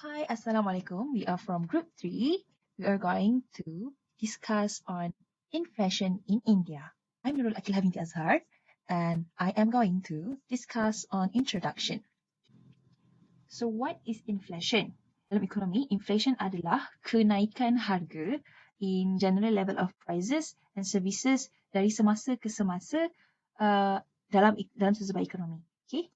Hi, Assalamualaikum. We are from Group 3. We are going to discuss on inflation in India. I'm Nurul Aqilah binti Azhar, and I am going to discuss on introduction. So what is inflation? Dalam ekonomi, inflation adalah kenaikan harga in general level of prices and services dari semasa ke semasa dalam sebuah ekonomi. Okay?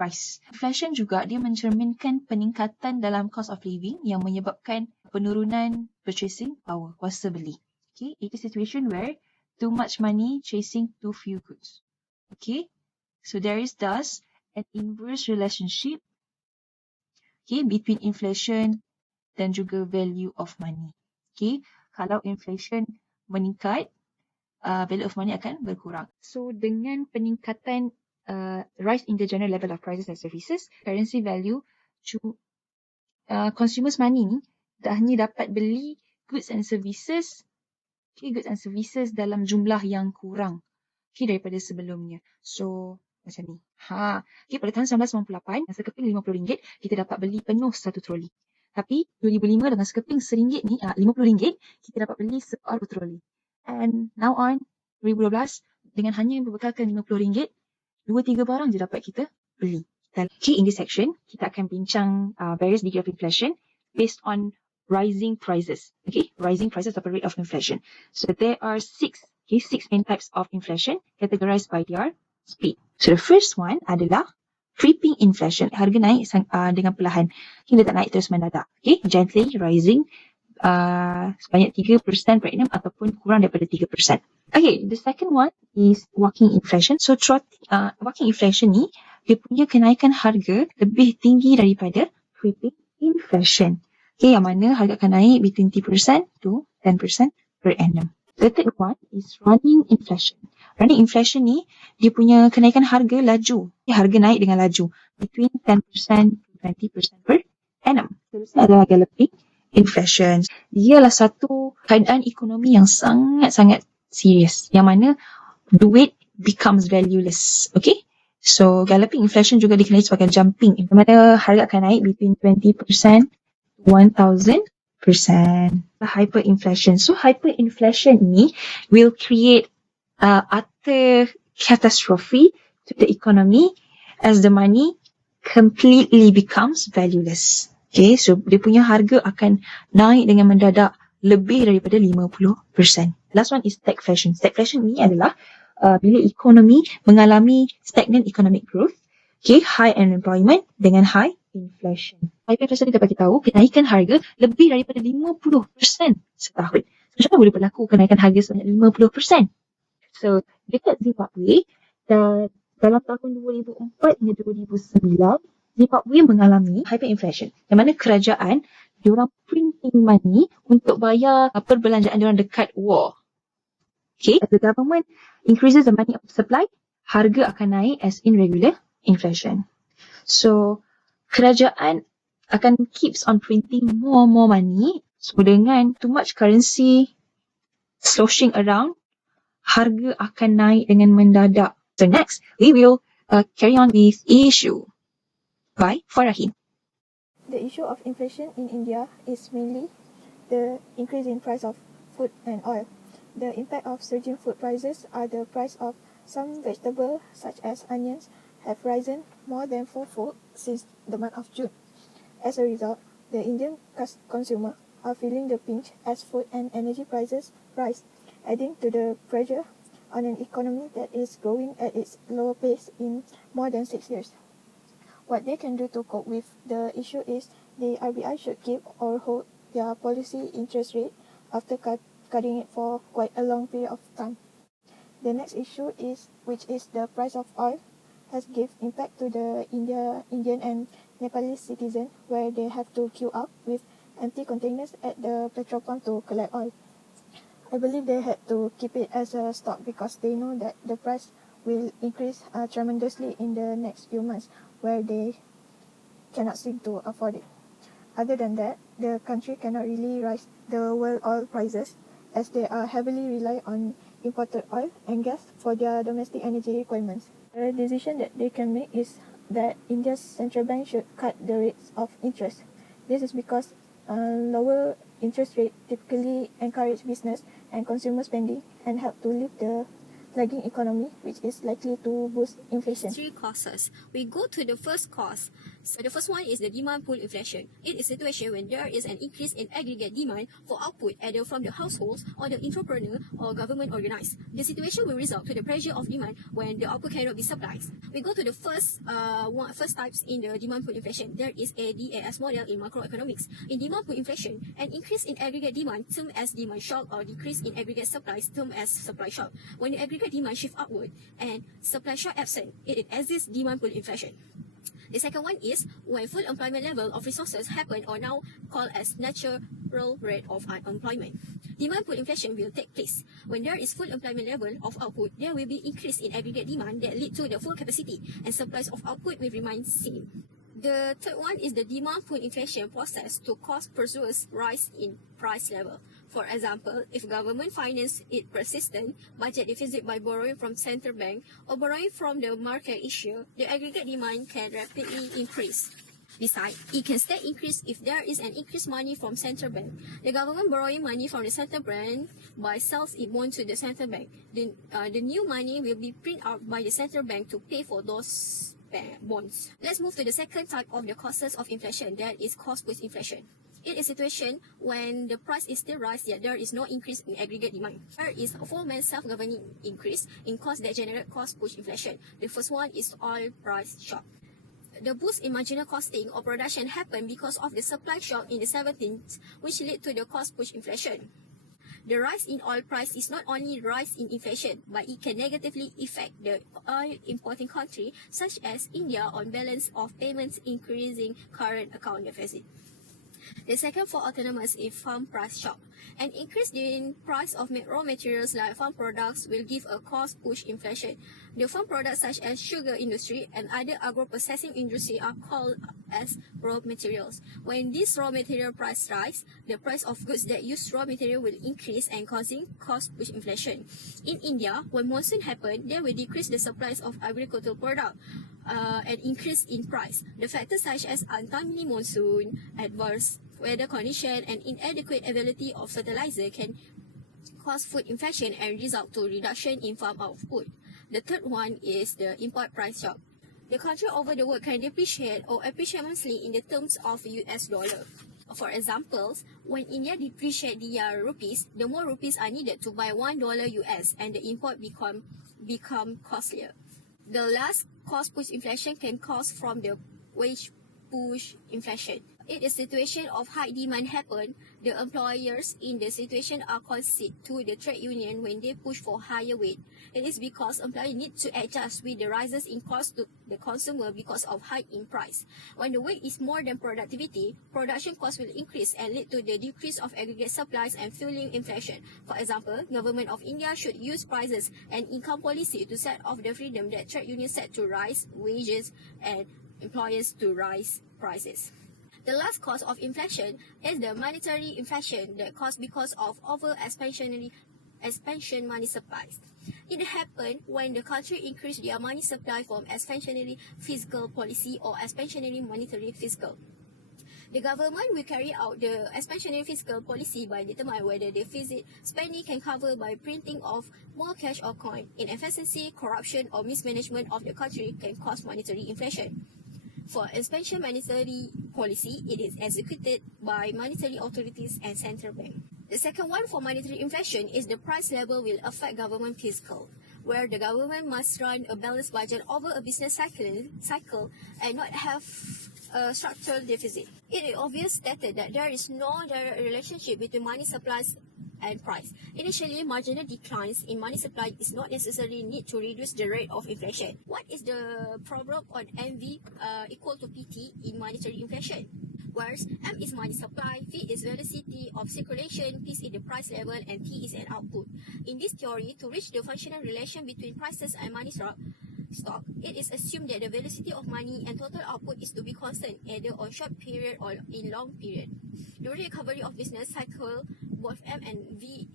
Price. Inflation juga dia mencerminkan peningkatan dalam cost of living yang menyebabkan penurunan purchasing power, kuasa beli. Okay, it is a situation where too much money chasing too few goods. Okay, so there is thus an inverse relationship between inflation dan juga value of money. Okay, kalau inflation meningkat, value of money akan berkurang. So dengan peningkatan rise in the general level of prices and services, currency value to consumers' money ni dah hanya dapat beli goods and services, goods and services dalam jumlah yang kurang daripada sebelumnya. So macam ni. Pada tahun 1998, dengan sekeping RM50, kita dapat beli penuh satu troli. Tapi 2005 dengan sekeping RM1 ni, RM50, kita dapat beli separuh troli. And now on, 2012, dengan hanya berbekalkan RM50, 2-3 barang je dapat kita beli. Okay, in this section, kita akan bincang various degree of inflation based on rising prices. Okay, rising prices of a rate of inflation. So there are six main types of inflation categorized by their speed. So the first one adalah creeping inflation. Harga naik dengan perlahan. Dia tak naik terus mendadak. Okay, gently rising sebanyak 3% per annum ataupun kurang daripada 3%. Okay, the second one is walking inflation. So walking inflation ni, dia punya kenaikan harga lebih tinggi daripada creeping inflation. Okay, yang mana harga akan naik between 3% to 10% per annum. The third one is running inflation. Running inflation ni, dia punya kenaikan harga laju. Harga naik dengan laju between 10% to 20% per annum. Seterusnya adalah galloping inflation. Dialah satu keadaan ekonomi yang sangat-sangat serius, yang mana duit becomes valueless. Okay, so galloping inflation juga dikenali sebagai jumping, di mana harga akan naik between 20% to 1000%. Hyperinflation. So hyperinflation ni will create utter catastrophe to the economy as the money completely becomes valueless. Okay, so dia punya harga akan naik dengan mendadak lebih daripada 50%. Last one is stagflation. Stagflation ni adalah bila ekonomi mengalami stagnant economic growth, okay, high unemployment dengan high inflation. Hyperinflation kita bagi tahu kenaikan harga lebih daripada 50% setahun. Macam mana boleh berlaku kenaikan harga sebanyak 50%? So, dekat Zimbabwe, dalam tahun 2004 hingga 2009, Zimbabwe mengalami hyperinflation, yang mana kerajaan diorang printing money untuk bayar perbelanjaan diorang dekat war. Okay, as the government increases the money supply, harga akan naik as in regular inflation. So, kerajaan akan keeps on printing more and more money. So, dengan too much currency sloshing around, harga akan naik dengan mendadak. So next, we will carry on with issue by Farahin. The issue of inflation in India is mainly the increase in price of food and oil. The impact of surging food prices are the price of some vegetables such as onions have risen more than fourfold since the month of June. As a result, the Indian consumer are feeling the pinch as food and energy prices rise, adding to the pressure on an economy that is growing at its lower pace in more than 6 years. What they can do to cope with the issue is the RBI should keep or hold their policy interest rate after cutting it for quite a long period of time. The next issue which is the price of oil, has give impact to the Indian and Nepalese citizen, where they have to queue up with empty containers at the petrol pump to collect oil. I believe they had to keep it as a stock because they know that the price will increase tremendously in the next few months, where they cannot seem to afford it. Other than that, the country cannot really rise the world oil prices, as they are heavily rely on imported oil and gas for their domestic energy requirements. The decision that they can make is that India's central bank should cut the rates of interest. This is because lower interest rate typically encourage business and consumer spending and help to lift the lagging economy, which is likely to boost inflation. Three causes. We go to the first cause. So the first one is the demand pull inflation. It is a situation when there is an increase in aggregate demand for output either from the households or the entrepreneur or government organized. The situation will result to the pressure of demand when the output cannot be supplied. We go to the first types in the demand pull inflation. There is a DAS model in macroeconomics. In demand pull inflation, an increase in aggregate demand termed as demand shock or decrease in aggregate supplies termed as supply shock. When the aggregate demand shift upward and supply shock absent, it exists demand pull inflation. The second one is when full employment level of resources happen or now called as natural rate of unemployment. Demand pull inflation will take place. When there is full employment level of output, there will be increase in aggregate demand that lead to the full capacity and supplies of output will remain same. The third one is the demand pull inflation process to cause pursuers rise in price level. For example, if government finance it persistent budget deficit by borrowing from central bank or borrowing from the market issue, the aggregate demand can rapidly increase. Besides, it can stay increase if there is an increased money from central bank. The government borrowing money from the central bank by sells it bond to the central bank. The new money will be printed out by the central bank to pay for those bonds. Let's move to the second type of the causes of inflation, that is cost push inflation. It is a situation when the price is still rise yet there is no increase in aggregate demand. There is a four-main self-governing increase in cost that generate cost push inflation. The first one is oil price shock. The boost in marginal costing or production happened because of the supply shock in the 17th, which led to the cost push inflation. The rise in oil price is not only rise in inflation, but it can negatively affect the oil importing country such as India on balance of payments increasing current account deficit. The second for autonomous is farm price shock. An increase in price of raw materials like farm products will give a cost push inflation. The farm products such as sugar industry and other agro-processing industry are called as raw materials. When this raw material price rise, the price of goods that use raw material will increase and causing cost push inflation. In India, when monsoon happen, they will decrease the supplies of agricultural product and increase in price. The factors such as untimely monsoon, adverse weather condition, and inadequate availability of fertilizer can cause food inflation and result to reduction in farm output. The third one is the import price shock. The country over the world can depreciate or appreciate monthly in the terms of US dollar. For example, when India depreciate their rupees, the more rupees are needed to buy $1 US and the import become costlier. The last cost push inflation can cause from the wage push inflation. If the situation of high demand happen, the employers in the situation are concede to the trade union when they push for higher wage. It is because employers need to adjust with the rises in cost to the consumer because of hike in price. When the wage is more than productivity, production costs will increase and lead to the decrease of aggregate supplies and fueling inflation. For example, government of India should use prices and income policy to set off the freedom that trade unions set to rise wages and employers to rise prices. The last cause of inflation is the monetary inflation that caused because of expansion money supplies. It happened when the country increased their money supply from expansionary fiscal policy or expansionary monetary fiscal. The government will carry out the expansionary fiscal policy by determining whether the deficit spending can cover by printing of more cash or coin. Inefficiency, corruption, or mismanagement of the country can cause monetary inflation. For expansion monetary policy, it is executed by monetary authorities and central bank. The second one for monetary inflation is the price level will affect government fiscal, where the government must run a balanced budget over a business cycle and not have a structural deficit. It is obvious stated that there is no direct relationship between money supplies and price. Initially, marginal declines in money supply is not necessarily need to reduce the rate of inflation. What is the problem on MV equal to PT in monetary inflation? Whereas M is money supply, V is velocity of circulation, P is the price level, and T is an output. In this theory, to reach the functional relation between prices and money stock, it is assumed that the velocity of money and total output is to be constant either on short period or in long period. During recovery of business cycle, both M and V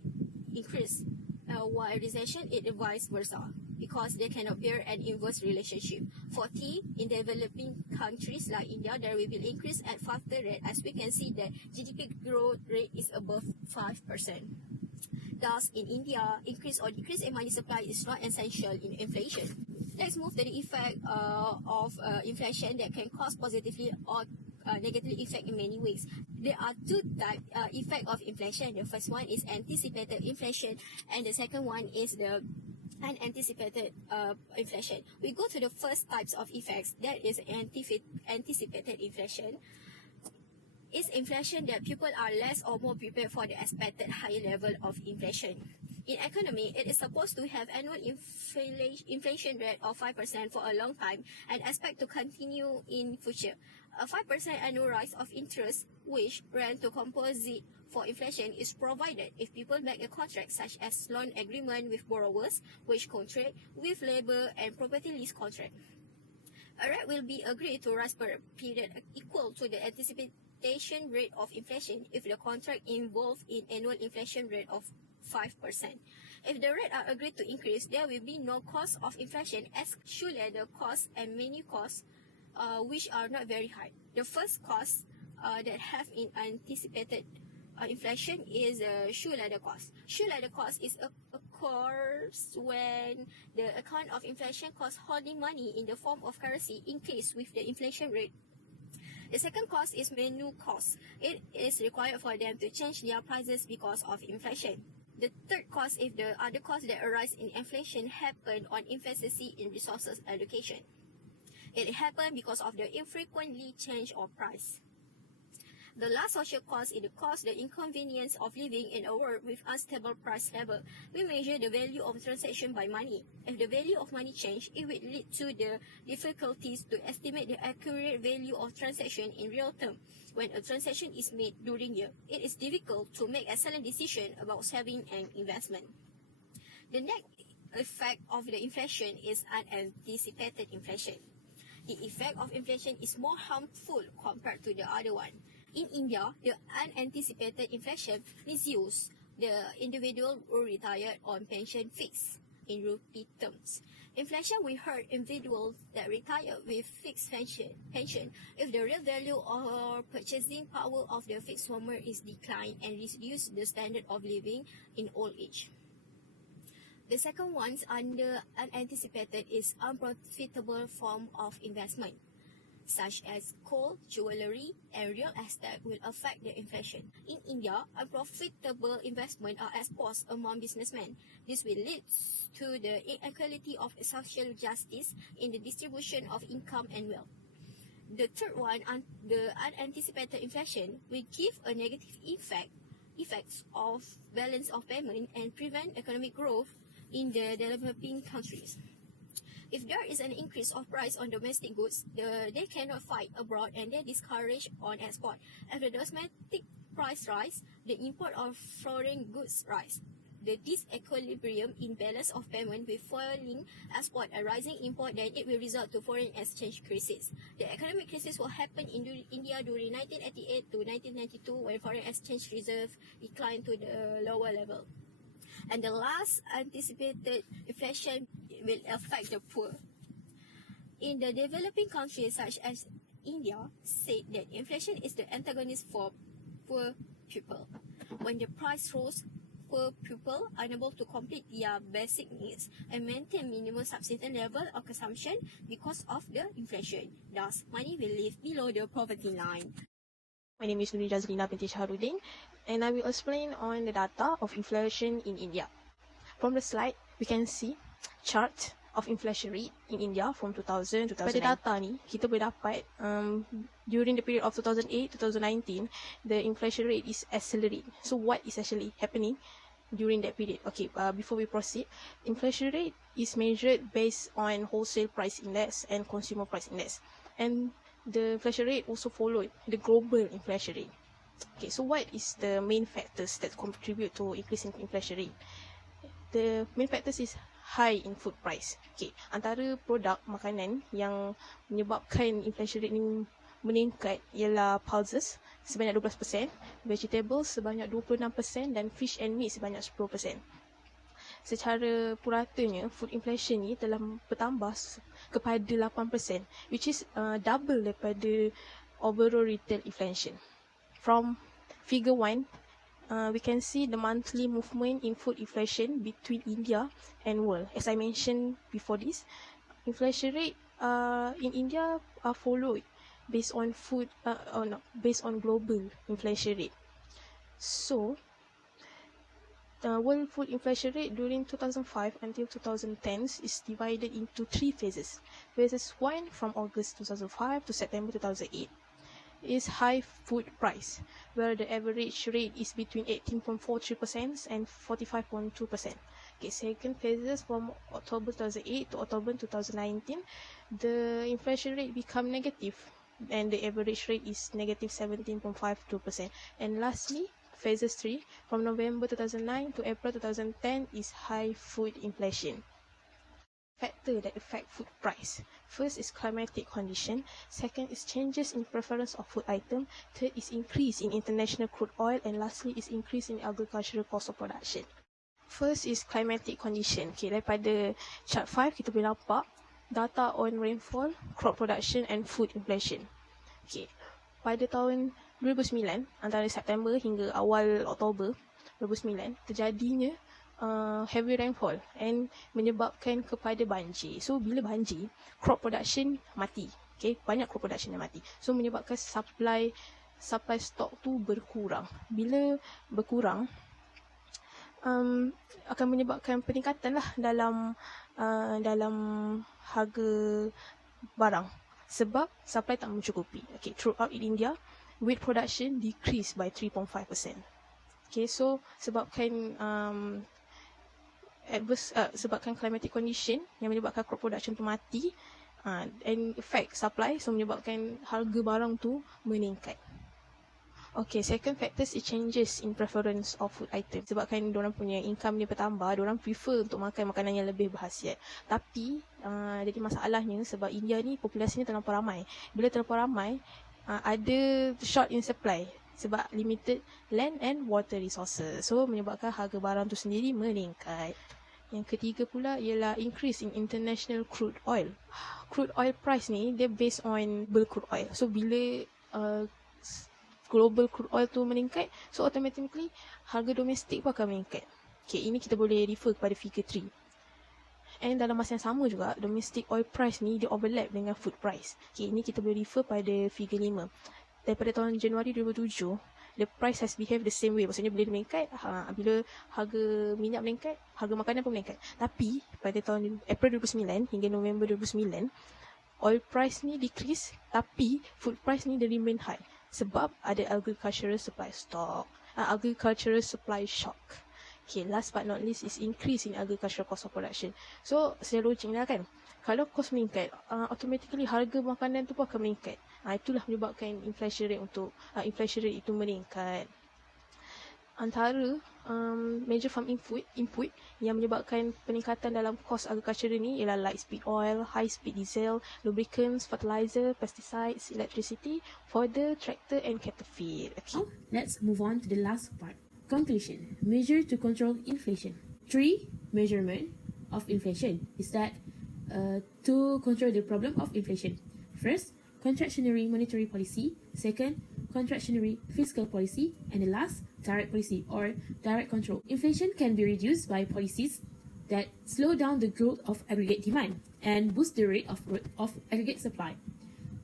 increase, while recession it is vice versa. because they cannot bear an inverse relationship. For tea, in developing countries like India, there will be an increase at faster rate, as we can see that GDP growth rate is above 5%. Thus, in India, increase or decrease in money supply is not essential in inflation. Let's move to the effect of inflation that can cause positively or negatively effect in many ways. There are two types effect of inflation. The first one is anticipated inflation, and the second one is the unanticipated inflation. We go to the first types of effects. That is anticipated inflation. Is inflation that people are less or more prepared for the expected higher level of inflation. In economy, it is supposed to have annual inflation rate of 5% for a long time and expect to continue in future. A 5% annual rise of interest, which rent to compensate for inflation, is provided if people make a contract such as loan agreement with borrowers, wage contract with labor and property lease contract. A rate will be agreed to rise per period equal to the anticipation rate of inflation if the contract involves an annual inflation rate of 5%. If the rate are agreed to increase, there will be no cause of inflation as surely the cost and many costs which are not very high. The first cost that have in anticipated inflation is shoe leather cost. Shoe leather cost is occurs when the account of inflation cost holding money in the form of currency increase with the inflation rate. The second cost is menu cost. It is required for them to change their prices because of inflation. The third cost is the other costs that arise in inflation happen on efficiency in resources allocation. It happens because of the infrequently change of price. The last social cost is the cost, the inconvenience of living in a world with unstable price level. We measure the value of transaction by money. If the value of money change, it will lead to the difficulties to estimate the accurate value of transaction in real term. When a transaction is made during year, it is difficult to make excellent decision about saving and investment. The next effect of the inflation is unanticipated inflation. The effect of inflation is more harmful compared to the other one. In India, the unanticipated inflation misuse the individual who retired on pension fixed in rupee terms. Inflation will hurt individuals that retire with fixed pension if the real value or purchasing power of the fixed summer is declined and reduce the standard of living in old age. The second one under unanticipated is unprofitable form of investment, such as coal, jewelry, and real estate will affect the inflation. In India, unprofitable investment are exposed among businessmen. This will lead to the inequality of social justice in the distribution of income and wealth. The third one, the unanticipated inflation, will give a negative effects of balance of payment and prevent economic growth in the developing countries. If there is an increase of price on domestic goods, they cannot fight abroad and they discourage on export. If the domestic price rise, the import of foreign goods rise. The disequilibrium in balance of payment with falling export and rising import, then it will result to foreign exchange crisis. The economic crisis will happen in India during 1988 to 1992 when foreign exchange reserve declined to the lower level. And the last anticipated inflation will affect the poor. In the developing countries such as India, said that inflation is the antagonist for poor people. When the price rose, poor people are unable to complete their basic needs and maintain minimum subsistence level of consumption because of the inflation. Thus, money will live below the poverty line. My name is Nurin Jazlina, binti Shaharuddin, and I will explain on the data of inflation in India. From the slide, we can see chart of inflation rate in India from 2000 to 2009. Pada data ni, kita boleh dapat during the period of 2008-2019, the inflation rate is accelerate. So what is actually happening during that period? Okay, before we proceed, inflation rate is measured based on wholesale price index and consumer price index. And the inflation rate also followed the global inflation rate. Okay, so what is the main factors that contribute to increasing inflation rate? The main factors is high in food price. Okay, antara produk makanan yang menyebabkan inflation rate ni meningkat ialah pulses sebanyak 12%, vegetables sebanyak 26% dan fish and meat sebanyak 10%. secara puratanya food inflation ni telah bertambah kepada 8%, which is double daripada overall retail inflation. From figure 1, we can see the monthly movement in food inflation between India and world. As I mentioned before this, inflation rate in India are followed based on based on global inflation rate. So, the world food inflation rate during 2005 until 2010 is divided into 3 phases. Phases 1 from August 2005 to September 2008 is high food price, where the average rate is between 18.43% and 45.2%. Okay, second phases from October 2008 to October 2019, the inflation rate become negative and the average rate is negative 17.52%. And lastly, phases 3 from November 2009 to April 2010 is high food inflation. Factor that affect food price. First is climatic condition. Second is changes in preference of food item. Third is increase in international crude oil. And lastly is increase in agricultural cost of production. First is climatic condition. Okay, daripada chart 5 kita boleh nampak data on rainfall, crop production and food inflation. Okay, pada tahun 2009, antara September hingga awal Oktober 2009, terjadinya heavy rainfall and menyebabkan kepada banjir. So, bila banjir, crop production mati. Okay, banyak crop production yang mati. So, menyebabkan supply stok tu berkurang. Bila berkurang, akan menyebabkan peningkatan lah dalam harga barang. Sebab supply tak mencukupi. Okay, throughout in India, wheat production decreased by 3.5%. Okay, so sebabkan sebabkan climatic condition yang menyebabkan crop production tu mati and effect supply, so menyebabkan harga barang tu meningkat. Okay, second factors is changes in preference of food item. Sebabkan diorang punya income dia bertambah, diorang prefer untuk makan makanan yang lebih berkhasiat. Tapi jadi masalahnya sebab India ni populasinya terlampau ramai. Bila terlampau ramai, ada short in supply sebab limited land and water resources. So menyebabkan harga barang tu sendiri meningkat. Yang ketiga pula ialah increase in international crude oil. Crude oil price ni dia based on global crude oil. So bila global crude oil tu meningkat, so automatically harga domestik pun akan meningkat. Okay, ini kita boleh refer kepada figure 3. And dalam masa yang sama juga, domestic oil price ni dia overlap dengan food price. Okay, ini kita boleh refer pada figure 5. Daripada tahun Januari 2007, the price has behaved the same way. Maksudnya bila dia meningkat, bila harga minyak meningkat, harga makanan pun meningkat. Tapi pada tahun April 2009 hingga November 2009, oil price ni decrease, tapi food price ni dia remain high. Sebab ada agricultural supply shock. Okay, last but not least is increase in agricultural cost of production. So, secara logik lah kan, kalau cost meningkat, automatically harga makanan tu pun akan meningkat. Itulah menyebabkan inflation rate itu meningkat. Antara major farm input yang menyebabkan peningkatan dalam kos agriculture ni ialah light speed oil, high speed diesel, lubricants, fertilizer, pesticides, electricity, fodder, tractor and cattle feed. Okay. Now, let's move on to the last part. Conclusion. Measure to control inflation. 3 measurement of inflation is that to control the problem of inflation. First, contractionary monetary policy. Second, contractionary fiscal policy. And the last, direct policy or direct control. Inflation can be reduced by policies that slow down the growth of aggregate demand and boost the rate of growth of aggregate supply.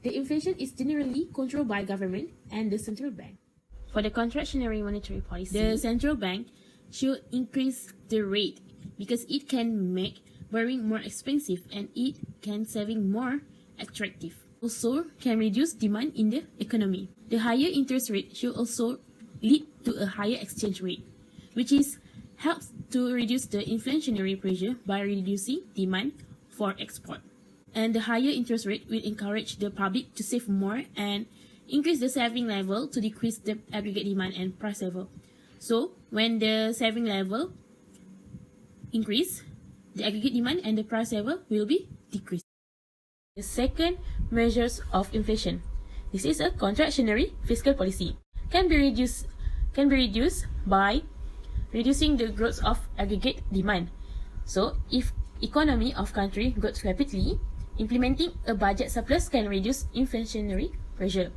The inflation is generally controlled by government and the central bank. For the contractionary monetary policy, the central bank should increase the rate because it can make borrowing more expensive and it can saving more attractive. Also can reduce demand in the economy. The higher interest rate should also lead to a higher exchange rate, which helps to reduce the inflationary pressure by reducing demand for export. And the higher interest rate will encourage the public to save more and increase the saving level to decrease the aggregate demand and price level. So, when the saving level increase, the aggregate demand and the price level will be decreased. The second measures of inflation. This is a contractionary fiscal policy. Can be reduced by reducing the growth of aggregate demand So, if economy of country grows rapidly, implementing a budget surplus can reduce inflationary pressure.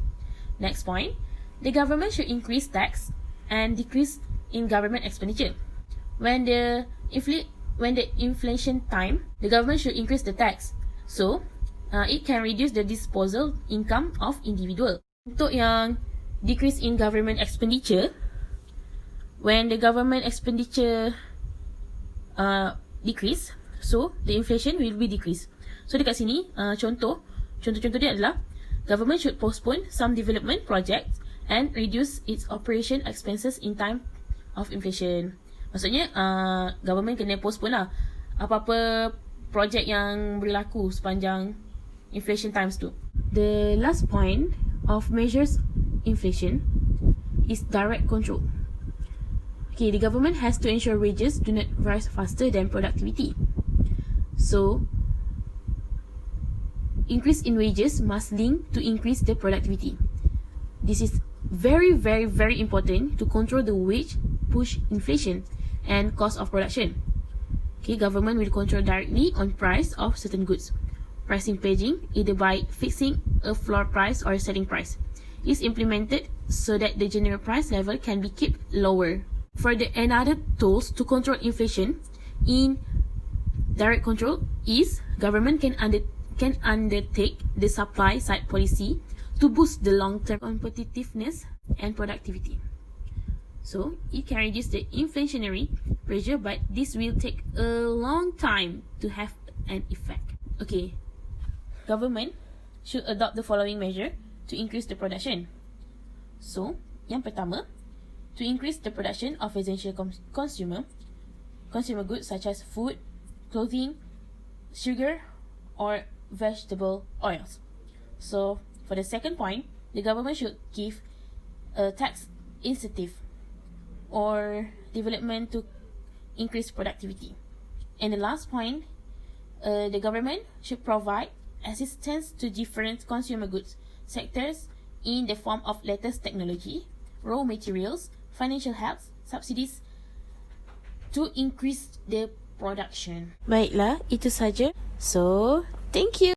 Next point, the government should increase tax and decrease in government expenditure. When the inflation time, the government should increase the tax. So, it can reduce the disposable income of individual. Untuk yang decrease in government expenditure, when the government expenditure decrease, so the inflation will be decreased. So dekat sini, contoh dia adalah government should postpone some development projects and reduce its operation expenses in time of inflation. Maksudnya, government kena postpone lah apa-apa projek yang berlaku sepanjang inflation times tu. The last point of measures inflation is direct control. Okay, the government has to ensure wages do not rise faster than productivity. So, increase in wages must link to increase the productivity. This is very, very, very important to control the wage push inflation and cost of production. Okay, government will control directly on price of certain goods. Pricing paging, either by fixing a floor price or a selling price, is implemented so that the general price level can be kept lower. Further, another tools to control inflation in direct control is government can undertake the supply side policy to boost the long-term competitiveness and productivity. So, it can reduce the inflationary pressure, but this will take a long time to have an effect. Okay, government should adopt the following measure to increase the production. So, yang pertama, to increase the production of essential consumer goods such as food, clothing, sugar, or vegetable oils. So, for the second point, the government should give a tax incentive or development to increase productivity. And the last point, the government should provide assistance to different consumer goods sectors in the form of latest technology, raw materials, financial help, subsidies to increase the production. Baiklah, itu saja. So, thank you.